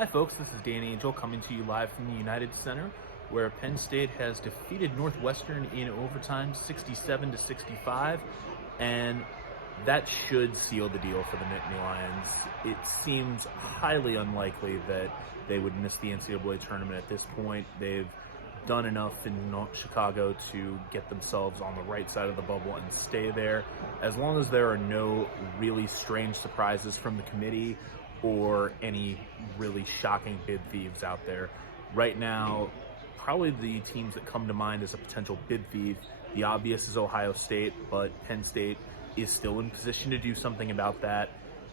Hi folks, this is Angell coming to you live from the United Center, where Penn State has defeated Northwestern in overtime 67-65, and that should seal the deal for the Nittany Lions. It seems highly unlikely that they would miss the NCAA tournament at this point. They've done enough in Chicago to get themselves on the right side of the bubble and stay there. As long as there are no really strange surprises from the committee or any really shocking bid thieves out there. Right now, probably the teams that come to mind as a potential bid thief, the obvious is Ohio State, but Penn State is still in position to do something about that.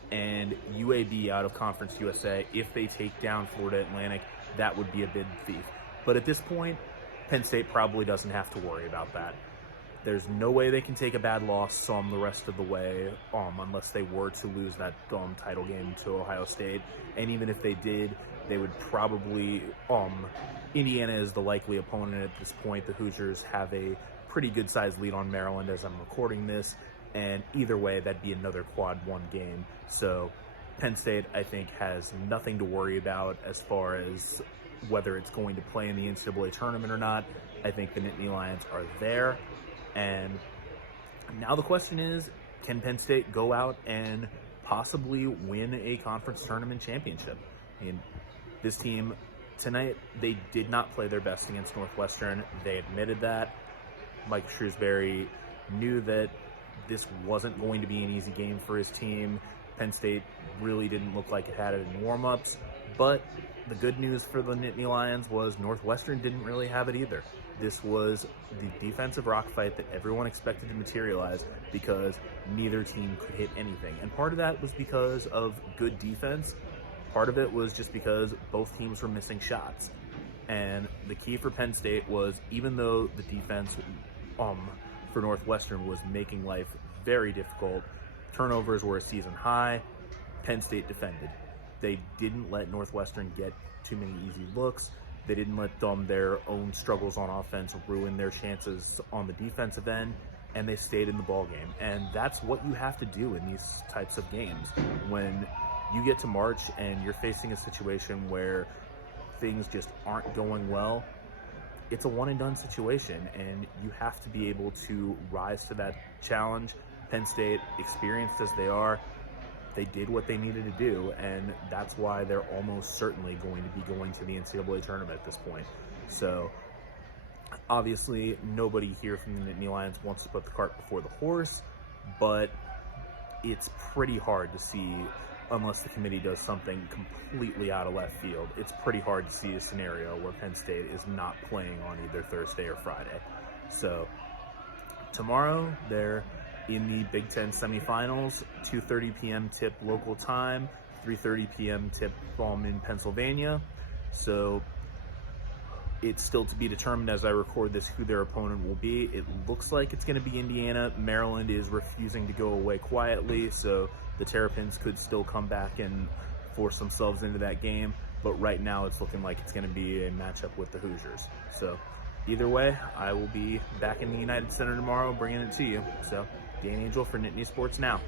And UAB out of Conference USA, if they take down Florida Atlantic, that would be a bid thief. But at this point, Penn State probably doesn't have to worry about that. There's no way they can take a bad loss the rest of the way, unless they were to lose that title game to Ohio State. And even if they did, they would probably, Indiana is the likely opponent at this point. The Hoosiers have a pretty good sized lead on Maryland as I'm recording this. And either way, that'd be another quad one game. So Penn State, I think, has nothing to worry about as far as whether it's going to play in the NCAA tournament or not. I think the Nittany Lions are there. And now the question is, can Penn State go out and possibly win a conference tournament championship? I mean, this team tonight, they did not play their best against Northwestern. They admitted that. Mike Shrewsbury knew that this wasn't going to be an easy game for his team. Penn State really didn't look like it had it in warm-ups, but the good news for the Nittany Lions was Northwestern didn't really have it either. This was the defensive rock fight that everyone expected to materialize because neither team could hit anything. And part of that was because of good defense. Part of it was just because both teams were missing shots. And the key for Penn State was, even though the defense for Northwestern was making life very difficult, turnovers were a season high, Penn State defended. They didn't let Northwestern get too many easy looks. They didn't let their own struggles on offense ruin their chances on the defensive end, and they stayed in the ball game. And that's what you have to do in these types of games. When you get to March and you're facing a situation where things just aren't going well, it's a one and done situation, and you have to be able to rise to that challenge. Penn State, experienced as they are, they did what they needed to do, and that's why they're almost certainly going to be going to the NCAA tournament at this point. So obviously nobody here from the Nittany Lions wants to put the cart before the horse, but it's pretty hard to see, unless the committee does something completely out of left field, it's pretty hard to see a scenario where Penn State is not playing on either Thursday or Friday. So tomorrow they're in the Big Ten semifinals, 2:30 p.m. tip local time, 3:30 p.m. tip in Pennsylvania. So it's still to be determined as I record this who their opponent will be. It looks like it's going to be Indiana. Maryland is refusing to go away quietly, so the Terrapins could still come back and force themselves into that game. But right now it's looking like it's going to be a matchup with the Hoosiers. So either way, I will be back in the United Center tomorrow bringing it to you. So, Dan Angell for Nittany Sports Now.